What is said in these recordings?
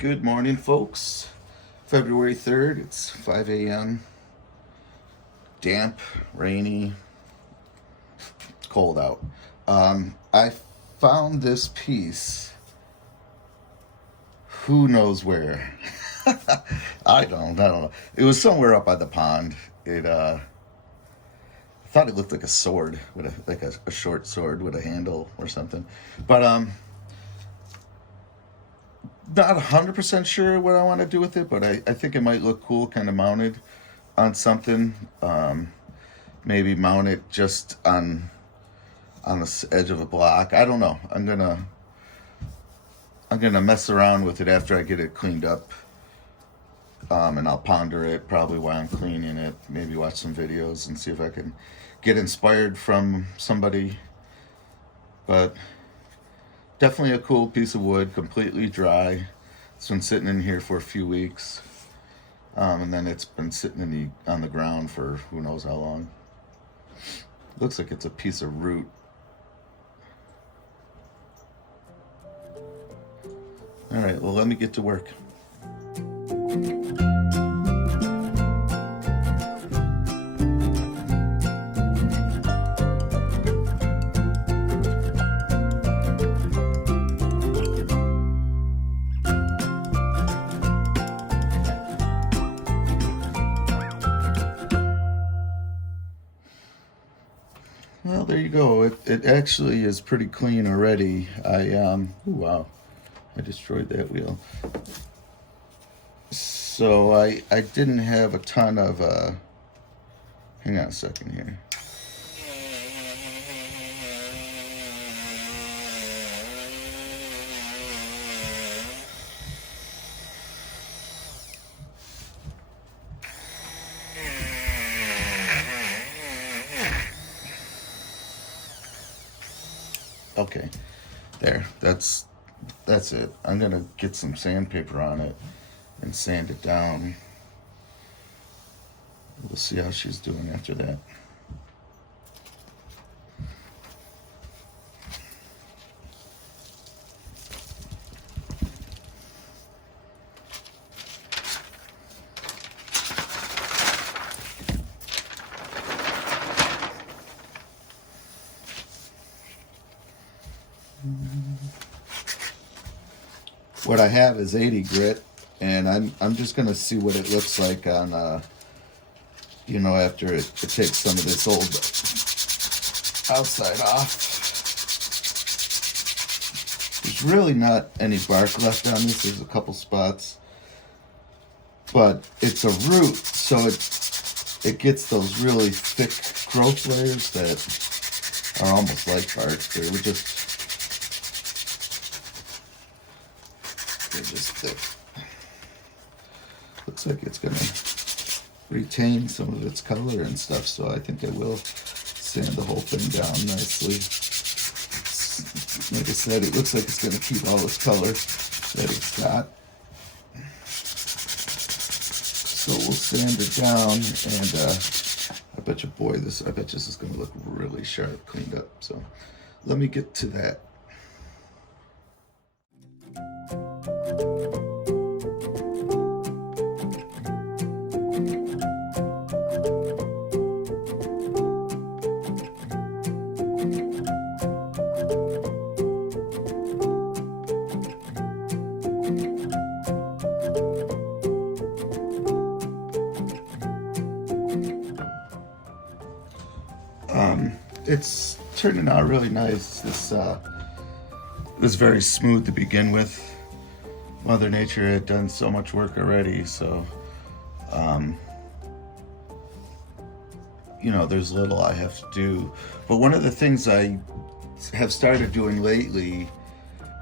Good morning, folks. February 3rd, it's 5 a.m. Damp, rainy, cold out. I found this piece, who knows where. I don't know. It was somewhere up by the pond. I thought it looked like a sword, like a short sword with a handle or something. But not 100% sure what I want to do with it, but I think it might look cool kind of mounted on something. Maybe mount it just on the edge of a block. I don't know. I'm gonna mess around with it after I get it cleaned up. And I'll ponder it probably while I'm cleaning it. Maybe watch some videos and see if I can get inspired from somebody. But definitely a cool piece of wood, completely dry. It's been sitting in here for a few weeks, and then it's been sitting on the ground for who knows how long. Looks like it's a piece of root. All right, well, let me get to work. Well, there you go. It actually is pretty clean already. Ooh, wow, I destroyed that wheel. So I didn't have a ton of hang on a second here. Okay, there. That's it. I'm gonna get some sandpaper on it and sand it down. We'll see how she's doing after that. What I have is 80 grit, and I'm just gonna see what it looks like on after it takes some of this old outside off. There's really not any bark left on this. There's a couple spots, but it's a root, so it gets those really thick growth layers that are almost like bark. They're just thick. Looks like it's gonna retain some of its color and stuff, so I think I will sand the whole thing down nicely. Like I said, it looks like it's gonna keep all its color that it's got. So we'll sand it down, and I bet this is gonna look really sharp, cleaned up. So let me get to that. It's turning out really nice. This was very smooth to begin with. Mother Nature had done so much work already, so there's little I have to do. But one of the things I have started doing lately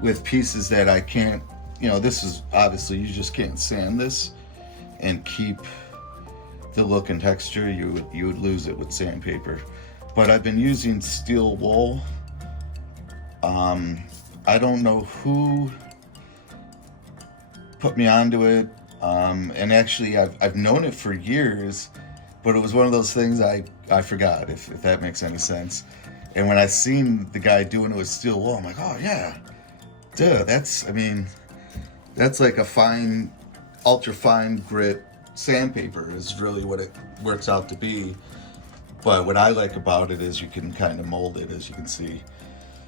with pieces that I can't, this is obviously, you just can't sand this and keep the look and texture. You would lose it with sandpaper. But I've been using steel wool. I don't know who put me onto it, and actually I've known it for years, but it was one of those things I forgot, if that makes any sense. And when I seen the guy doing it with steel wool, I'm like, oh yeah, duh, that's That's like a fine, ultra fine grit sandpaper is really what it works out to be. But what I like about it is you can kind of mold it, as you can see.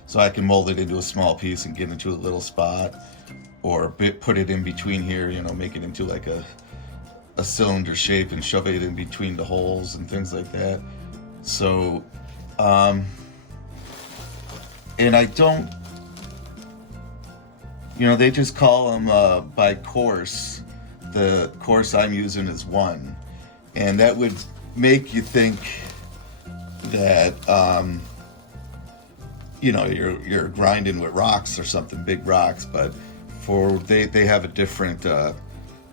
So I can mold it into a small piece and get into a little spot, or put it in between here, you know, make it into like a cylinder shape and shove it in between the holes and things like that. So, and I don't, you know, they just call them by course. The course I'm using is 1, and that would make you think that you know, you're grinding with rocks or something, big rocks, but they have a different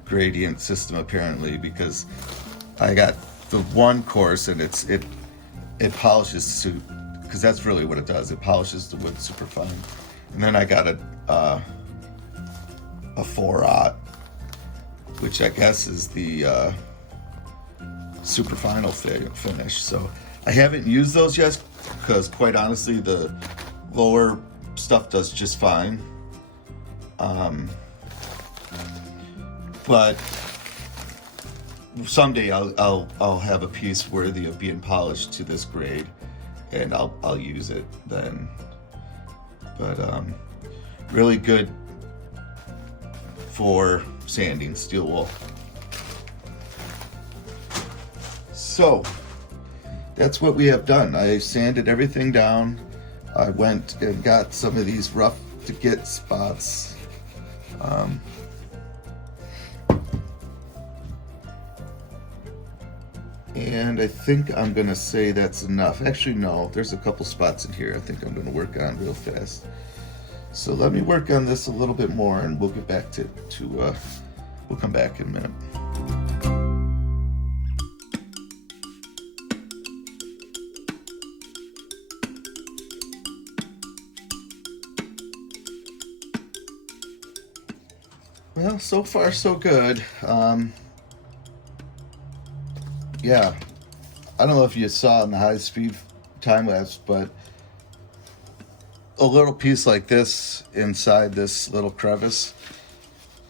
gradient system apparently, because I got the 1 course and it polishes, because that's really what it does. It polishes the wood super fine. And then I got a 4-aught, which I guess is the super final finish. So I haven't used those yet, because quite honestly, the lower stuff does just fine. But someday I'll have a piece worthy of being polished to this grade, and I'll use it then. But really good for sanding steel wool. So that's what we have done. I sanded everything down. I went and got some of these rough to get spots. And I think I'm gonna say that's enough. Actually, no, there's a couple spots in here I think I'm gonna work on real fast. So let me work on this a little bit more, and we'll get back to we'll come back in a minute. Well, so far so good. Yeah, I don't know if you saw in the high-speed time lapse, but a little piece like this inside this little crevice,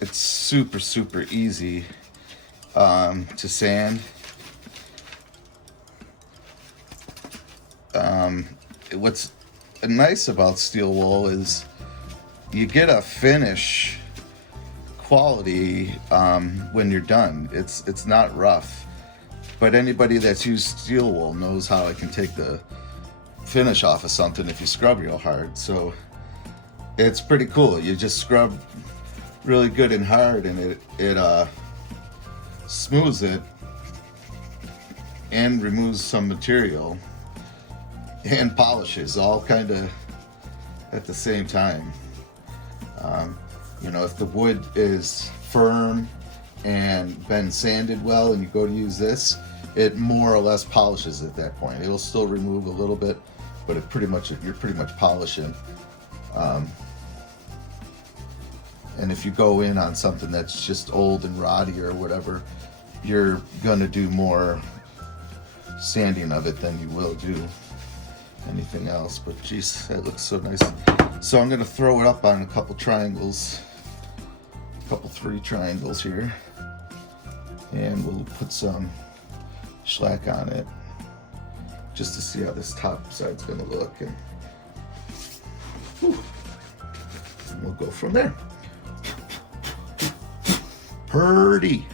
it's super, super easy to sand. What's nice about steel wool is you get a finish quality when you're done. It's not rough. But anybody that's used steel wool knows how it can take the finish off of something if you scrub real hard. So it's pretty cool. You just scrub really good and hard, and it smooths it and removes some material and polishes all kind of at the same time. You know, if the wood is firm and been sanded well and you go to use this, it more or less polishes at that point. It'll still remove a little bit, but you're pretty much polishing. And if you go in on something that's just old and rotty or whatever, you're gonna do more sanding of it than you will do anything else. But geez, that looks so nice. So I'm gonna throw it up on a couple triangles, three triangles here, and we'll put some shellac on it just to see how this top side's gonna look, and we'll go from there. Purdy.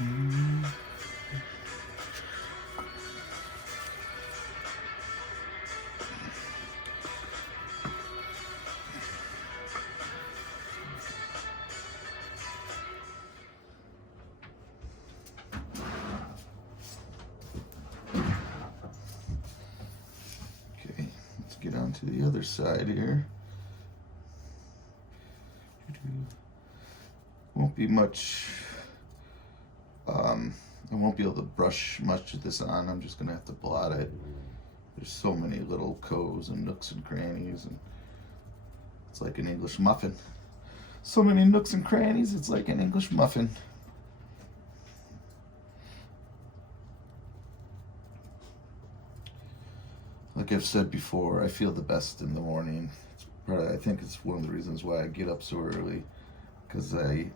Okay, let's get on to the other side here. Won't be much, I won't be able to brush much of this on. I'm just gonna have to blot it. There's so many little coves and nooks and crannies, and it's like an English muffin. So many nooks and crannies, it's like an English muffin. Like I've said before, I feel the best in the morning. I think it's one of the reasons why I get up so early, because I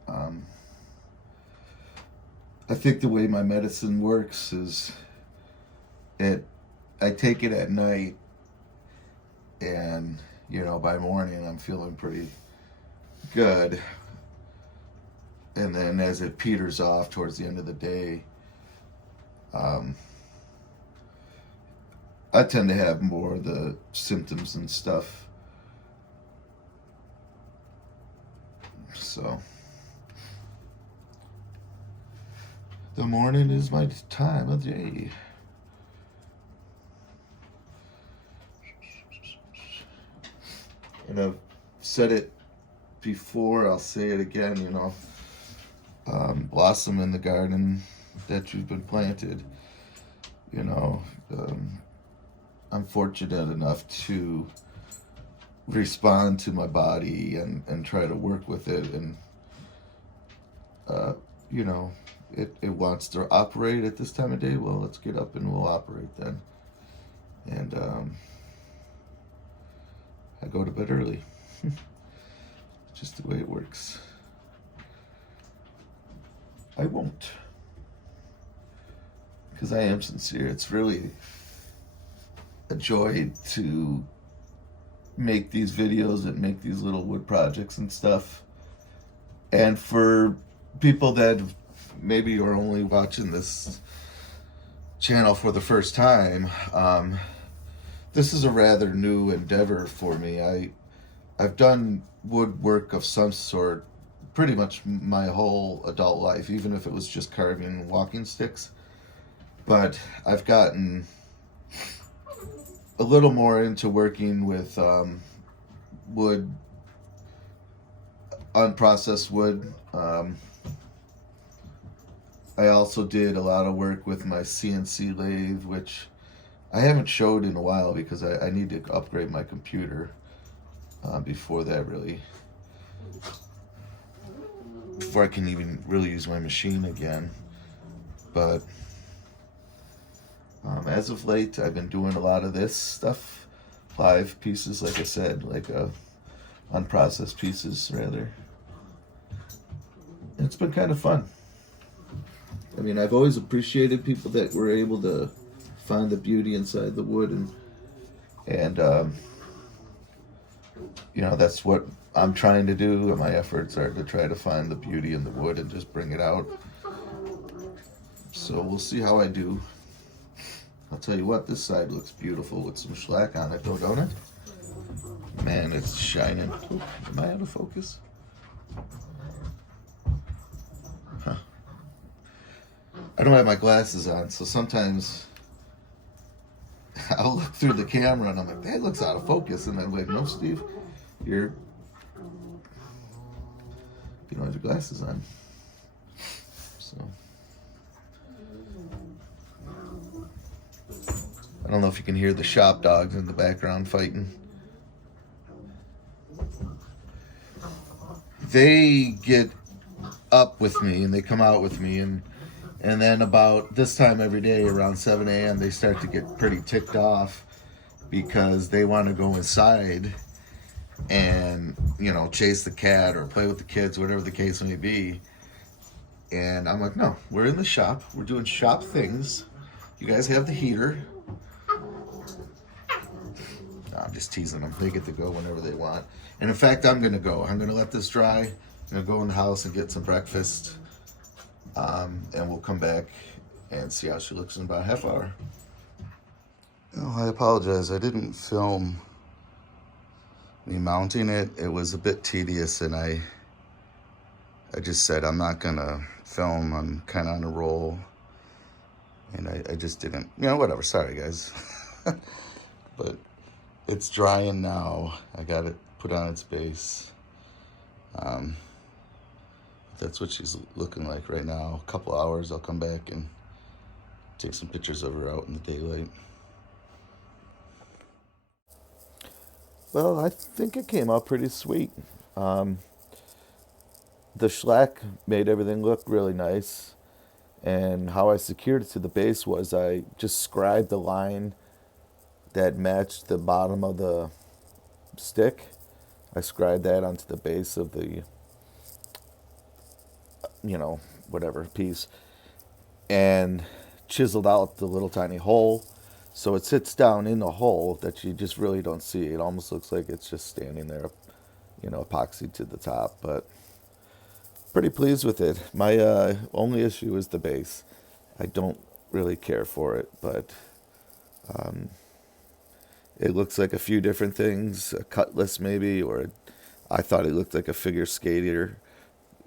think the way my medicine works is I take it at night, and by morning I'm feeling pretty good, and then as it peters off towards the end of the day, I tend to have more of the symptoms and stuff. So the morning is my time of day. And I've said it before, I'll say it again, blossom in the garden that you've been planted. I'm fortunate enough to respond to my body and try to work with it, and it wants to operate at this time of day. Well, let's get up and we'll operate then. And I go to bed early. Just the way it works. I won't, because I am sincere. It's really a joy to make these videos and make these little wood projects and stuff. And for people that maybe are only watching this channel for the first time, this is a rather new endeavor for me. I've done woodwork of some sort pretty much my whole adult life, even if it was just carving walking sticks. But I've gotten a little more into working with wood, unprocessed wood. I also did a lot of work with my CNC lathe, which I haven't showed in a while because I need to upgrade my computer before I can even really use my machine again. But as of late, I've been doing a lot of this stuff, live pieces, like I said, like unprocessed pieces, rather. And it's been kind of fun. I mean, I've always appreciated people that were able to find the beauty inside the wood, and that's what I'm trying to do, and my efforts are to try to find the beauty in the wood and just bring it out. So we'll see how I do. I'll tell you what, this side looks beautiful with some shellac on it, though, don't it? Man, it's shining. Ooh, am I out of focus? Huh. I don't have my glasses on, so sometimes I'll look through the camera and I'm like, that looks out of focus. And I'm like, no, Steve, you don't have your glasses on. So I don't know if you can hear the shop dogs in the background fighting. They get up with me and they come out with me, and then about this time every day around 7 a.m. they start to get pretty ticked off because they want to go inside and chase the cat or play with the kids, whatever the case may be. And I'm like, no, we're in the shop, we're doing shop things, you guys have the heater. No, I'm just teasing them. They get to go whenever they want. And in fact, I'm gonna let this dry. I'm gonna go in the house and get some breakfast, And we'll come back and see how she looks in about a half hour. Oh, I apologize. I didn't film me mounting it. It was a bit tedious, and I just said I'm not gonna film. I'm kind of on a roll, and I just didn't. Whatever. Sorry, guys. But it's drying now. I got it put on its base. That's what she's looking like right now. A couple hours, I'll come back and take some pictures of her out in the daylight. Well, I think it came out pretty sweet. The shellac made everything look really nice. And how I secured it to the base was I just scribed the line that matched the bottom of the stick. I scribed that onto the base of the, whatever piece, and chiseled out the little tiny hole. So it sits down in the hole that you just really don't see. It almost looks like it's just standing there, epoxy to the top. But pretty pleased with it. My only issue is the base. I don't really care for it, but it looks like a few different things. A cutlass maybe, or I thought it looked like a figure skater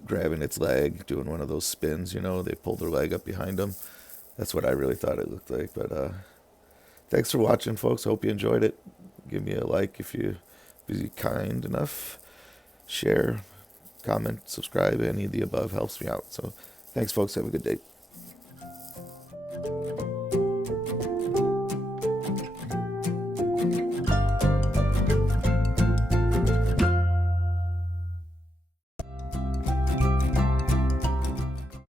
grabbing its leg, doing one of those spins, they pull their leg up behind them. That's what I really thought it looked like. But thanks for watching, folks. Hope you enjoyed it. Give me a like if you be kind enough. Share, comment, subscribe. Any of the above helps me out. So thanks, folks. Have a good day.